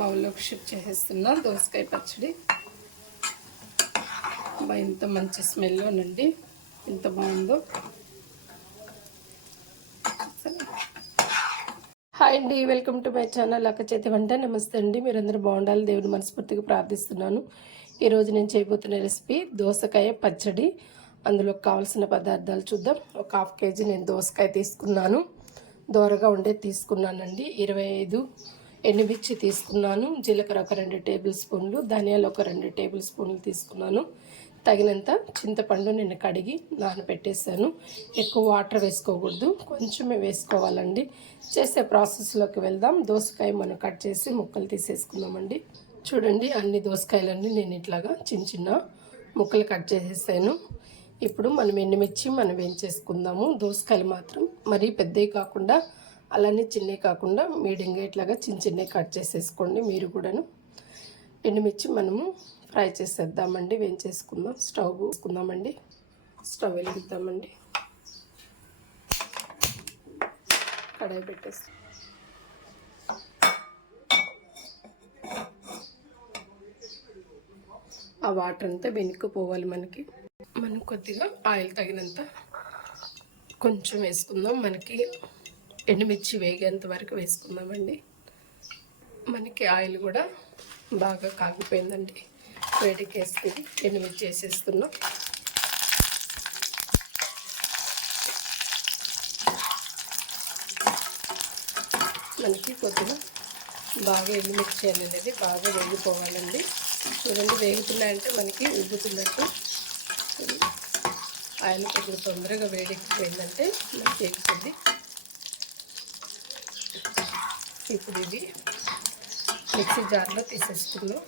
బౌల్లోకి షిఫ్ట్ చేసేస్తున్నా దోసకాయ పచ్చడి. ఎంత మంచి స్మెల్లోనండి ఎంత బాగుందో. హాయ్ అండి వెల్కమ్ టు మై ఛానల్ అక్క చేతి వంట. నమస్తే అండి మీరందరూ బాగుండాలి దేవుని మనస్ఫూర్తిగా ప్రార్థిస్తున్నాను. ఈరోజు నేను చేయబోతున్న రెసిపీ దోసకాయ పచ్చడి. అందులో కావాల్సిన పదార్థాలు చూద్దాం. ఒక హాఫ్ కేజీ నేను దోసకాయ తీసుకున్నాను. దోరగా ఉండే తీసుకున్నానండి. ఇరవై ఐదు ఎండుమిర్చి తీసుకున్నాను. జీలకర్ర ఒక రెండు టేబుల్ స్పూన్లు ధనియాలు ఒక రెండు టేబుల్ స్పూన్లు తీసుకున్నాను. తగినంత చింతపండు నేను కడిగి నానబెట్టేసాను ఎక్కువ వాటర్ వేసుకోకూడదు కొంచెమే వేసుకోవాలండి. చేసే ప్రాసెస్లోకి వెళ్దాం. దోసకాయ మనం కట్ చేసి ముక్కలు తీసేసుకుందామండి. చూడండి అన్ని దోసకాయలన్నీ నేను ఇట్లాగా చిన్న చిన్న ముక్కలు కట్ చేసేసాను. ఇప్పుడు మనం ఎండుమిర్చి మనం వేయించేసుకుందాము. దోసకాయలు మాత్రం మరీ పెద్దవి కాకుండా అలానే చిన్నవి కాకుండా మీడియంగా ఇట్లాగా చిన్న చిన్నవి కట్ చేసేసుకోండి. మీరు కూడాను ఎండుమిర్చి మనము ఫ్రై చేసేద్దామండి. వేయించేసుకుందాం. స్టవ్ వేసుకుందామండి. స్టవ్ వెలిగిద్దామండి. కడాయి పెట్టేసి ఆ వాటర్ అంతా వెనుక్కుపోవాలి మనకి. మనం కొద్దిగా ఆయిల్ తగినంత కొంచెం వేసుకుందాం. మనకి ఎండుమిర్చి వేగేంత వరకు వేసుకుందామండి. మనకి ఆయిల్ కూడా బాగా కాగిపోయిందండి. వేడికి వేసుకుని ఎండుమిర్చి వేసేస్తున్నాం. మనకి కొద్దిగా బాగా ఎండుమిర్చి అనేది బాగా వేగిపోవాలండి. చూడండి వేగుతున్నాయంటే మనకి ఉబ్బుతున్నట్టు ఆయిల్ కొద్దిగా తొందరగా వేడెక్కిపోయిందంటే మనకి ఎగుతుంది ఇప్పుడు ఇది మిక్సీ జార్లో తీసేసుకున్నాం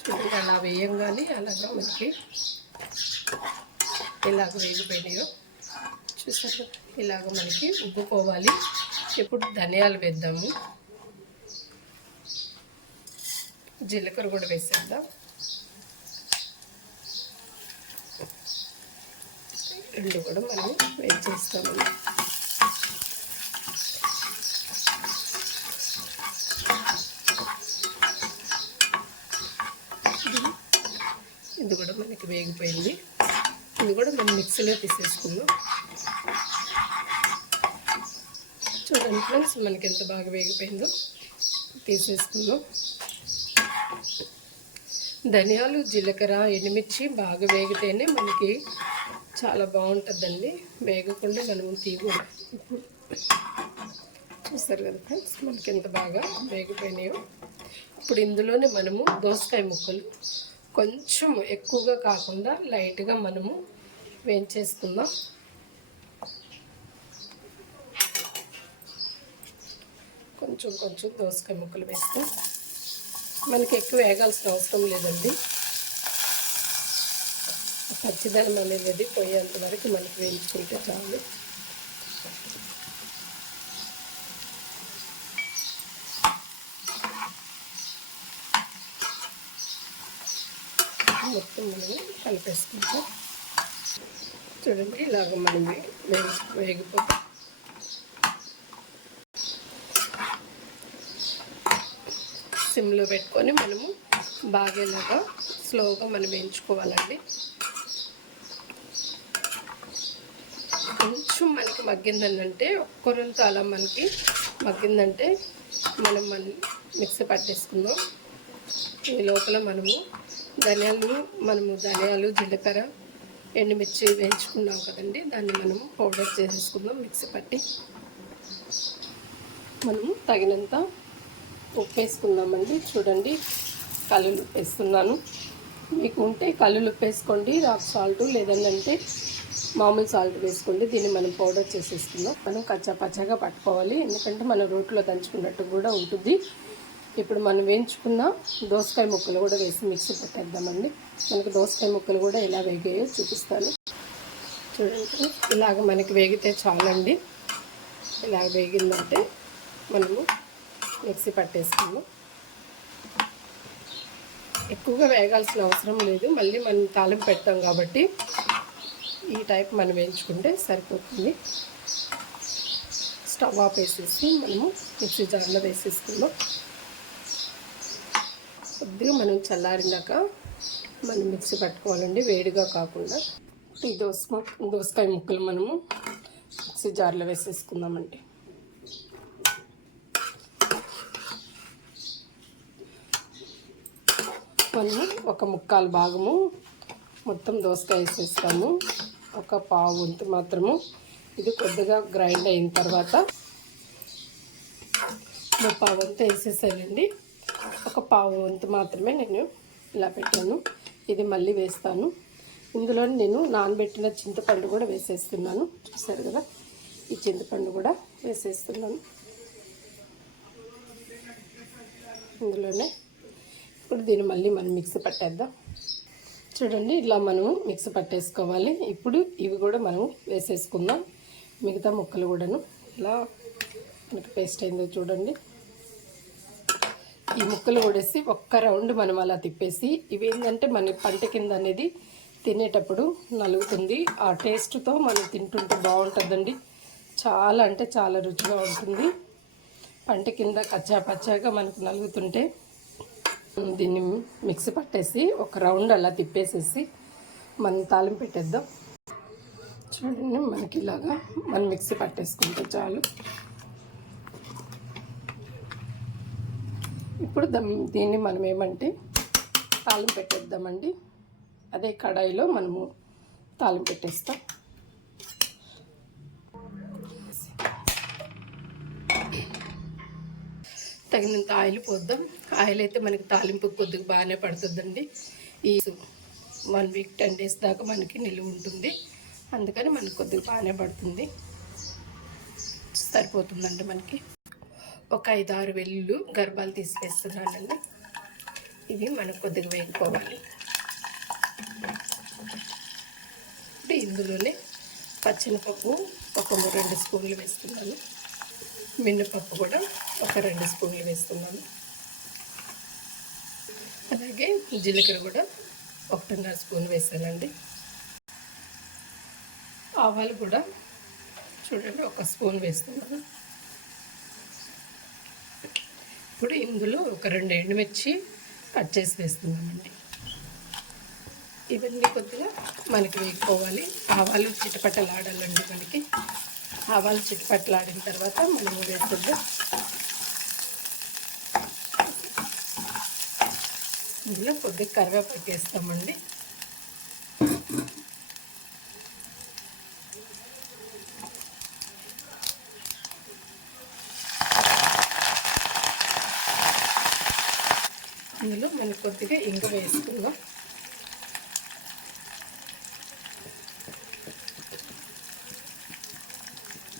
చూడండి అలా వేయంగానే అలాగా మనకి ఇలాగ వేగిపోయినాయో. చూసారు? ఇలాగ మనకి ఉబ్బుకోవాలి. ఇప్పుడు ధనియాలు వేద్దాము. జీలకర్ర కూడా వేసేద్దాం. రెండు కూడా మనం వేసేస్తామండి ఇది కూడా మనకి వేగిపోయింది. ఇది కూడా మనం మిక్సీలో తీసేసుకుందాం. చూడండి ఫ్రెండ్స్ మనకి ఎంత బాగా వేగిపోయిందో తీసేసుకుందాం. ధనియాలు జీలకర్ర ఎండుమిర్చి బాగా వేగితేనే మనకి చాలా బాగుంటుందండి. వేగకుండా మనం తీయకూడదు. చూస్తారు కదా ఫ్రెండ్స్ మనకి ఎంత బాగా వేగిపోయినాయో. ఇప్పుడు ఇందులోనే మనము దోసకాయ ముక్కలు కొంచెం ఎక్కువగా కాకుండా లైట్గా మనము వేయించేసుకుందాం. కొంచెం కొంచెం దోసకాయ ముక్కలు వేస్తాం మనకి ఎక్కువ వేగాల్సిన అవసరం లేదండి. పచ్చిదనం అనేది పోయేంత వరకు మనకి వేయించుకుంటే చాలు. మొత్తం మనం కలిపేసుకుంటాం. చూడండి ఇలాగ మనం వేగి వేగిపోతాం. సిమ్లో పెట్టుకొని మనము బాగా స్లోగా మనం వేయించుకోవాలండి. కొంచెం మనకి మగ్గిందంటే ఒక్కరంతో అలా మనకి మగ్గిందంటే మనం మన మిక్సీ పట్టేసుకుందాం. ఈ లోపల మనము ధనియాలు మనము ధనియాలు జీలకర్ర ఎండుమిర్చి వేయించుకున్నాం కదండి. దాన్ని మనము పౌడర్ చేసేసుకుందాం మిక్సీ పట్టి. మనము తగినంత ఉప్పు వేసుకుందామండి. చూడండి కల్లులు ఉప్పు వేస్తున్నాను మీకు ఉంటే కల్లులు ఉప్పు వేసుకోండి రాక్ సాల్ట్ లేదంటే మామూలు సాల్ట్ వేసుకోండి. దీన్ని మనం పౌడర్ చేసేసుకుందాం. మనం కచ్చా పచ్చగా పట్టుకోవాలి. ఎందుకంటే మనం రోట్లో దంచుకున్నట్టు కూడా ఉంటుంది. ఇప్పుడు మనం వేయించుకున్న దోసకాయ ముక్కలు కూడా వేసి మిక్సీ పెట్టేద్దామండి. మనకి దోసకాయ ముక్కలు కూడా ఇలా వేగాయో చూపిస్తాను. చూడండి ఇలాగ మనకి వేగితే చాలండి. ఇలాగ వేగిందంటే మనము మిక్సీ పట్టేస్తాము ఎక్కువగా వేగాల్సిన అవసరం లేదు. మళ్ళీ మనం తాలింపు పెడతాం కాబట్టి ఈ టైప్ మనం వేయించుకుంటే సరిపోతుంది. స్టవ్ ఆఫ్ వేసేసి మనము మిక్సీ జార్లో వేసేసుకుందాం. కొద్దిగా మనం చల్లారినాక మనం మిక్సీ పట్టుకోవాలండి వేడిగా కాకుండా. ఈ దోస దోసకాయ ముక్కలు మనము మిక్సీ జార్లో వేసేసుకుందామండి. మనము ఒక ముక్కాలు భాగము మొత్తం దోసకాయ వేసేస్తాము. ఒక పావు వంతు మాత్రము. ఇది కొద్దిగా గ్రైండ్ అయిన తర్వాత ఒక పావు వంతు వేసేసానండి ఒక పావు వంతు మాత్రమే నేను ఇలా పెట్టాను. ఇది మళ్ళీ వేస్తాను. ఇందులో నేను నానబెట్టిన చింతపండు కూడా వేసేస్తున్నాను. చూసారు కదా? ఈ చింతపండు కూడా వేసేస్తున్నాను. ఇందులోనే ఇప్పుడు దీన్ని మళ్ళీ మనం మిక్సీ పట్టేద్దాం. చూడండి ఇలా మనము మిక్సీ పట్టేసుకోవాలి. ఇప్పుడు ఇవి కూడా మనం వేసేసుకుందాం. మిగతా ముక్కలు కూడాను. ఇలా మనకి పేస్ట్ అయిందో చూడండి. ఈ ముక్కలు కూడేసి ఒక్క రౌండ్ మనం అలా తిప్పేసి ఇవి ఏంటంటే మన పంట కింద అనేది తినేటప్పుడు నలుగుతుంది. ఆ టేస్ట్తో మనం తింటుంటే బాగుంటుందండి. చాలా అంటే చాలా రుచిగా ఉంటుంది. పంట కింద కచ్చా పచ్చాగా మనకు నలుగుతుంటే దీన్ని మిక్సీ పట్టేసి ఒక రౌండ్ అలా తిప్పేసేసి మనం తాళం పెట్టేద్దాం. చూడండి మనకి ఇలాగా మనం మిక్సీ పట్టేసుకుంటే చాలు. ఇప్పుడు దమ్ దీన్ని మనం ఏమంటే తాలింపు పెట్టేద్దామండి. అదే కడాయిలో మనము తాలింపు పెట్టేస్తాం. తగినంత ఆయిల్ పోద్దాం. ఆయిల్ అయితే మనకి తాలింపు కొద్దిగా బాగానే పడుతుందండి. ఈ వన్ వీక్ టెన్ డేస్ దాకా మనకి నిలువ ఉంటుంది. అందుకని మనకు కొద్దిగా బాగానే పడుతుంది. సరిపోతుందండి మనకి. ఒక ఐదు ఆరు వెల్లుల్లు గర్భాలు తీసివేస్తున్నానండి ఇవి మనకు కొద్దిగా వేగిపోవాలి. ఇప్పుడు ఇందులోనే పచ్చినపప్పు ఒక రెండు స్పూన్లు వేస్తున్నాను. మినపప్పు కూడా ఒక రెండు స్పూన్లు వేస్తున్నాను. అలాగే జీలకర్ర కూడా ఒకటిన్నర స్పూన్ వేసానండి. ఆవాలు కూడా చూడండి ఒక స్పూన్ వేస్తున్నాను. ఇప్పుడు ఇందులో ఒక రెండు ఎండుమిర్చి కట్ చేసి వేస్తున్నామండి. ఇవన్నీ కొద్దిగా మనకి వేసుకోవాలి ఆవాలు చిటపట్టలాడాలండి మనకి. ఆవాలు చిటపట్టలాడిన తర్వాత మనం వేసుకుందాం ఇందులో కొద్దిగా కరివేపాకు వేస్తామండి. అందులో మనం కొద్దిగా ఇంక వేసుకుందాం.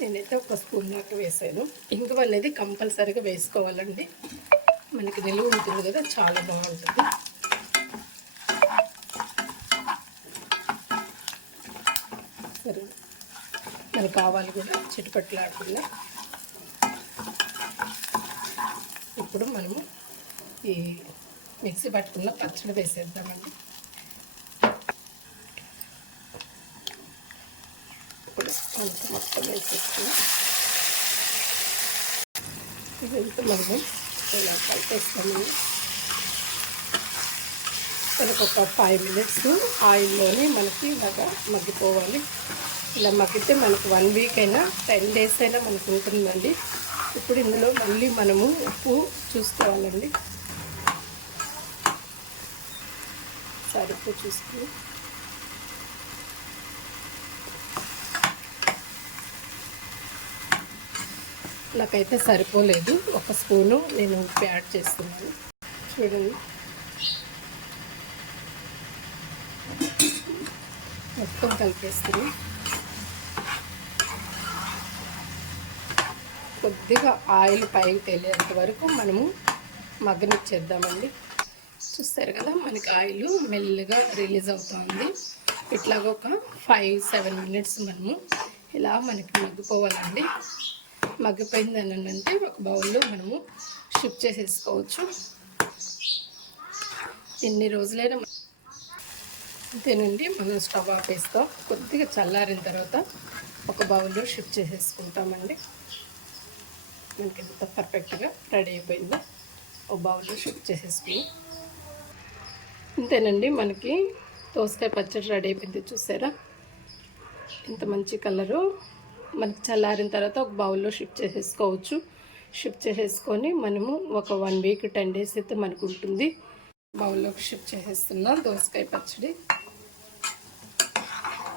నేనైతే ఒక స్పూన్ దాకా వేసాను. ఇంగువ అనేది కంపల్సరీగా వేసుకోవాలండి. మనకి నిలువ ఉంటుంది కదా చాలా బాగుంటుంది. సరే. మనకు కావాలి కూడా చిటుపట్లాడకుండా. ఇప్పుడు మనము ఈ మిక్సీ పట్టుకున్న పచ్చడి వేసేద్దామండి. ఇప్పుడు అంత మొత్తం వేసేసుకుని ఇదంతా మనం ఇలా కలిపేస్తామండి మనకు ఒక ఫైవ్ మినిట్స్ ఆయిల్లోని మనకి ఇలాగా మగ్గిపోవాలి. ఇలా మగ్గితే మనకు వన్ వీక్ అయినా టెన్ డేస్ అయినా మనకు ఉంటుందండి. ఇప్పుడు ఇందులో మళ్ళీ మనము ఉప్పు చూసుకోవాలండి. సరే ఉప్పు చూసుకుని నాకైతే సరిపోలేదు. ఒక స్పూను నేను ఉప్పు యాడ్ చేస్తున్నాను. చూడండి. మొత్తం కలిపేస్తుంది కొద్దిగా ఆయిల్ పైకి తెలియేంత వరకు మనము మగ్గనిచ్చేద్దామండి. చూస్తారు కదా మనకి ఆయిల్ మెల్లగా రిలీజ్ అవుతుంది. ఇట్లాగ ఒక ఫైవ్ సెవెన్ మినిట్స్ మనము ఇలా మనకి మగ్గిపోవాలండి. మగ్గిపోయింది అని అంటే ఒక బౌల్లో మనము షిఫ్ట్ చేసేసుకోవచ్చు. ఎన్ని రోజులైనా అంతేనండి మనం స్టవ్ ఆపేస్తాం కొద్దిగా చల్లారిన తర్వాత ఒక బౌల్లో షిఫ్ట్ చేసేసుకుంటామండి. మనకి ఎంత పర్ఫెక్ట్గా రెడీ అయిపోయిందో ఒక బౌల్లో షిఫ్ట్ చేసేసుకుని అంతేనండి మనకి దోసకాయ పచ్చడి రెడీ అయిపోయింది చూసారా? ఇంత మంచి కలరు. మనకి చల్లారిన తర్వాత ఒక బౌల్లో షిఫ్ట్ చేసేసుకోవచ్చు. షిఫ్ట్ చేసేసుకొని మనము ఒక వన్ వీక్ టెన్ డేస్ అయితే మనకు ఉంటుంది. బౌల్లోకి షిఫ్ట్ చేసేస్తున్నా దోసకాయ పచ్చడి.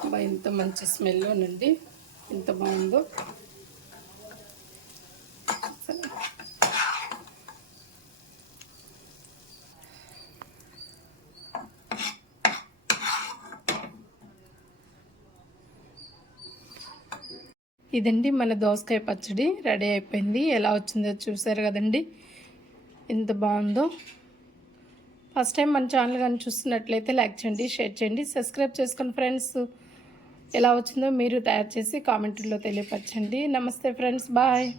ఇంత ఎంత మంచి స్మెల్ నుండి ఎంత బాగుందో. ఇదండి మన దోసకాయ పచ్చడి రెడీ అయిపోయింది. ఎలా వచ్చిందో చూసారు కదండి? ఎంత బాగుందో. ఫస్ట్ టైం మన ఛానల్ కానీ చూస్తున్నట్లయితే లైక్ చేయండి షేర్ చేయండి సబ్స్క్రైబ్ చేసుకుని ఫ్రెండ్స్. ఎలా వచ్చిందో మీరు తయారు చేసి కామెంట్లో తెలియపరచండి. నమస్తే ఫ్రెండ్స్ బాయ్.